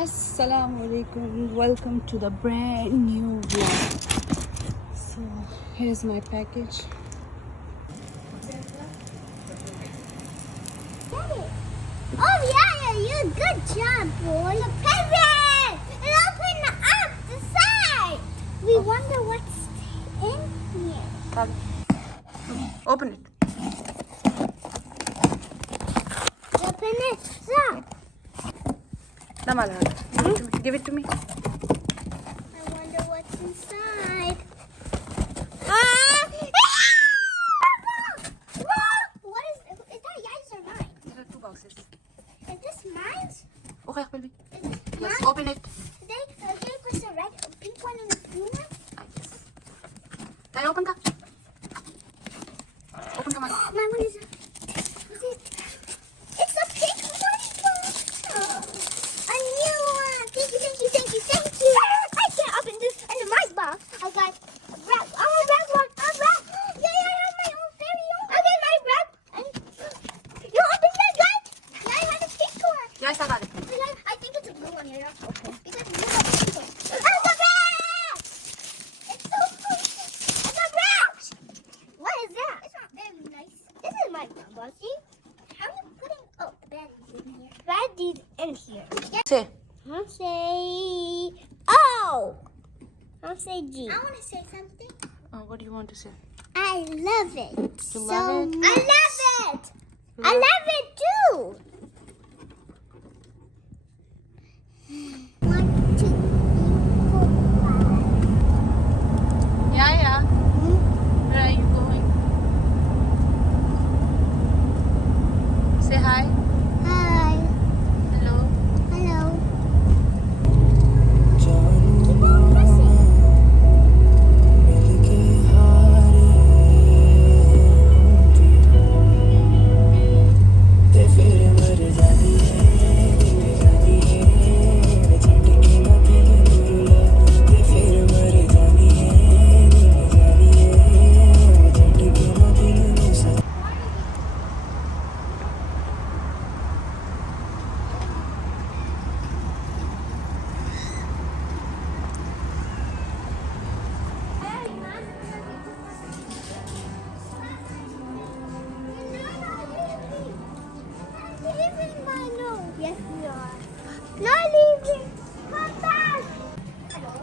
Assalamu alaikum, welcome to the brand new vlog. So here's my package. Oh yeah, you good job, boy. The present! It opened up the side. We wonder what's in here. Open it. Open it up. Give it to me. I wonder what's inside. Ah! What is that? Yours or mine? There are two boxes. Is this mine? Okay, Pilvi. Is this Yes, mine? open it. They put the red, pink one and the blue one. Yes. Can open ka? Open ka man. My one is. Is it? It's a pink lollipop. A new one. Thank you. I can't open this. And in my box, I got a wrap. Oh, a wrap one. A wrap. Yeah, I have my own very own. Okay, my wrap. And you open that, guys? Yeah, I have a pink one. Yes, I got it. I think it's a blue one, you know? Okay. Because blue one is pink one. Oh, it's a wrap! It's so cool. It's a wrap! What is that? It's not very nice. This is my bossy. How are you putting Fadi's in here? Fadi's in here. Yeah. Say. I'll say O. I'll say G. I want to say something. What do you want to say? I love it. You love it? I love it. I love it too. 1, 2, 3, 4, 5. Yeah. Where are you going? Say hi. Hi. Hello. Hello. Keep on pressing. Yes, we are. Not leaving. Come back. Hello.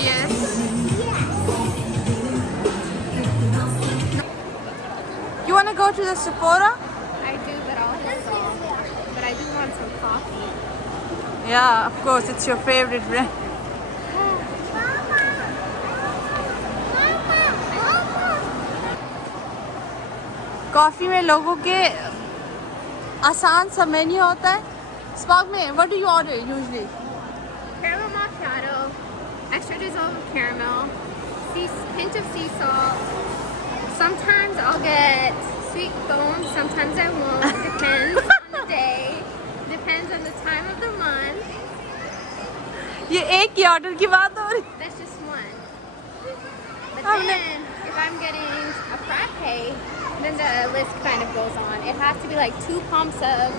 Yeah. Yes. You want to go to the Sephora? I do, but I'll have some. But I do want some coffee. Yeah, of course. It's your favorite brand. Coffee में लोगों के आसान समय नहीं होता है. Spark में, what do you order usually? Caramel macchiato, extra dissolved caramel, pinch of sea salt. Sometimes I'll get sweet foam, sometimes I won't. Depends on the day. Depends on the time of the month. ये एक ही order की बात हो रही. That's just one. But then, if I'm getting a frappe, then the list kind of goes on. It has to be like 2 pumps of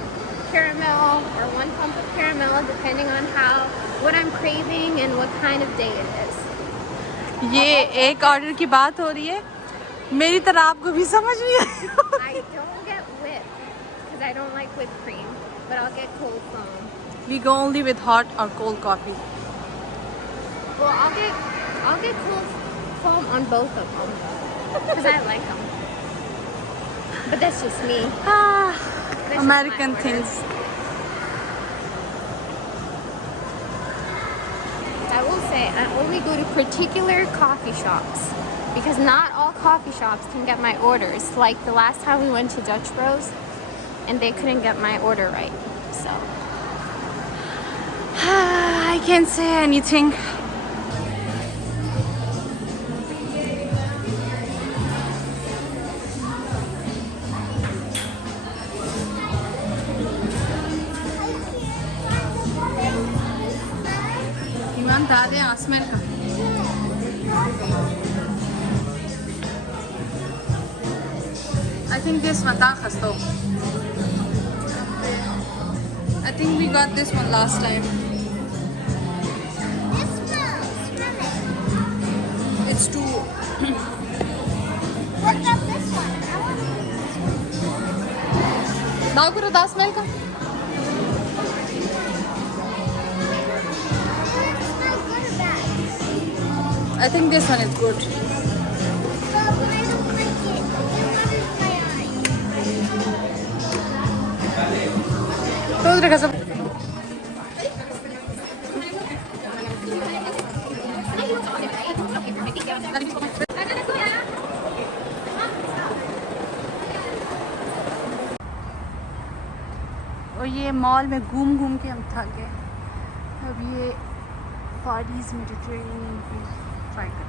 caramel or 1 pump of caramel, depending on what I'm craving and what kind of day it is. ये एक order की बात हो रही है. मेरी तरह आपको भी समझ नहीं आई. I don't get whipped because I don't like whipped cream, but I'll get cold foam. We go only with hot or cold coffee. Well, I'll get cold foam on both of them because I like them. But that's just me. just American my order. things. I will say I only go to particular coffee shops because not all coffee shops can get my orders. Like the last time we went to Dutch Bros and they couldn't get my order right. So I can't say anything. Iman dade asmer ka. I think this one though. I think we got this one last time. This smells. Smell it. It's too. What about this one? I want this one. Now kuro da smell ka. It smells good or bad? I think this one is good. But when I don't like it, it waters my eyes. Close रखा सब. और ये mall में घूम घूम के हम थक गए. अब ये फाडीज मेडिटेरेनियन भी ट्राई करें.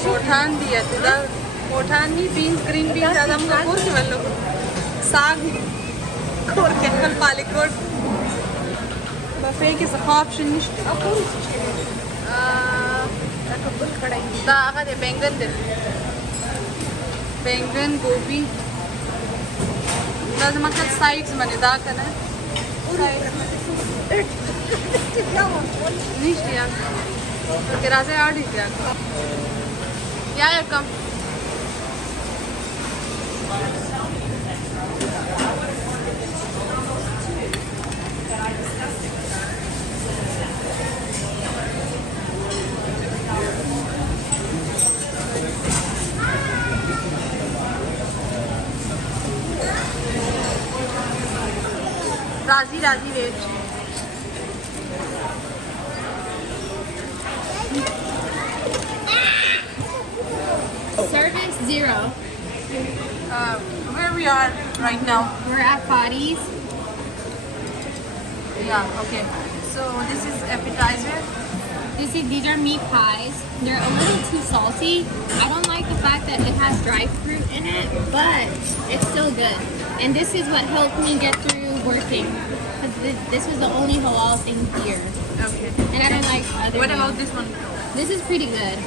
पोठान दिया तुझा पोठान नहीं बीन्स ग्रीन बीन्स ज़्यादा मुझे कोर के वालों साग कोर के हल पालिकोट बफे के सखाब शिनिश अपुल अकबुल कड़ाई दा आगा दे बैंगन गोभी लाज़म मतलब साइड्स मने दा करना नहीं दिया porque raze aadi diya ya yakam राजी wait service 0. Where we are right now? We're at Fadi's. Yeah, okay. So this is appetizer. These are meat pies. They're a little too salty. I don't like the fact that it has dry fruit in it, but it's still good. And this is what helped me get through working. Because this was the only halal thing here. Okay. And I don't like other What about ones. this one? This is pretty good.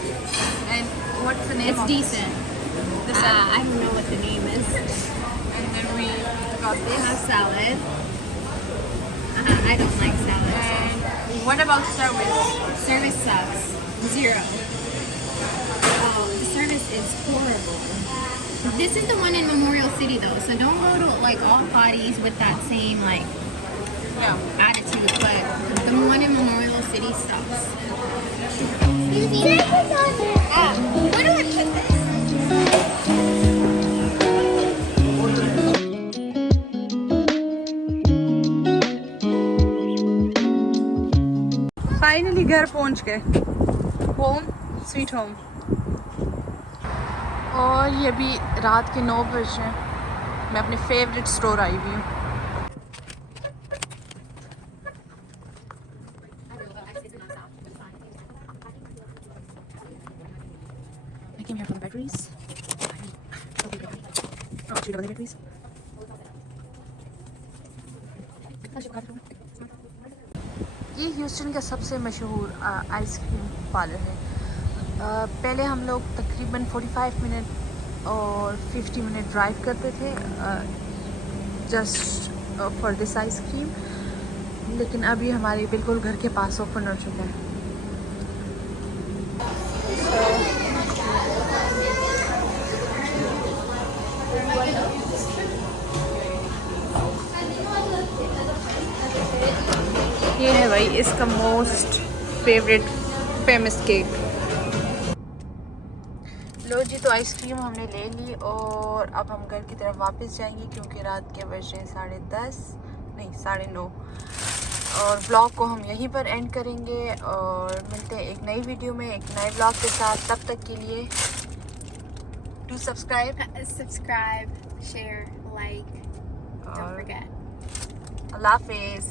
And what's the name It's of decent. this? I don't know what the name is. And then we got They this. have salad. I don't like salad. And what about service? Service sucks. 0. Oh, the service is horrible. This is the one in Memorial City though, so don't go to like all parties with that same like Yeah. attitude, but the one in Memorial City sucks. Where do I put this? Finally घर पहुंच गए. Home sweet home. और ये भी रात के 9 बजे मैं अपने फेवरेट स्टोर आई हुई हूँ. I came here for the batteries. Oh, should we go there, please? ये ह्यूस्टन का सबसे मशहूर आइसक्रीम पार्लर है. पहले हम लोग तकरीबन 45 मिनट और 50 मिनट ड्राइव करते थे जस्ट फॉर दिस आइसक्रीम, लेकिन अभी हमारे बिल्कुल घर के पास ओपन हो चुका है। ये है भाई इसका मोस्ट फेवरेट फेमस केक। लो जी, तो आइसक्रीम हमने ले ली और अब हम घर की तरफ वापस जाएंगे क्योंकि रात के बजे 10:30 नहीं 9:30, और व्लॉग को हम यहीं पर एंड करेंगे और मिलते हैं एक नई वीडियो में एक नए व्लॉग के साथ। तब तक के लिए do subscribe, share, like, don't forget. अल्लाह हाफिज़।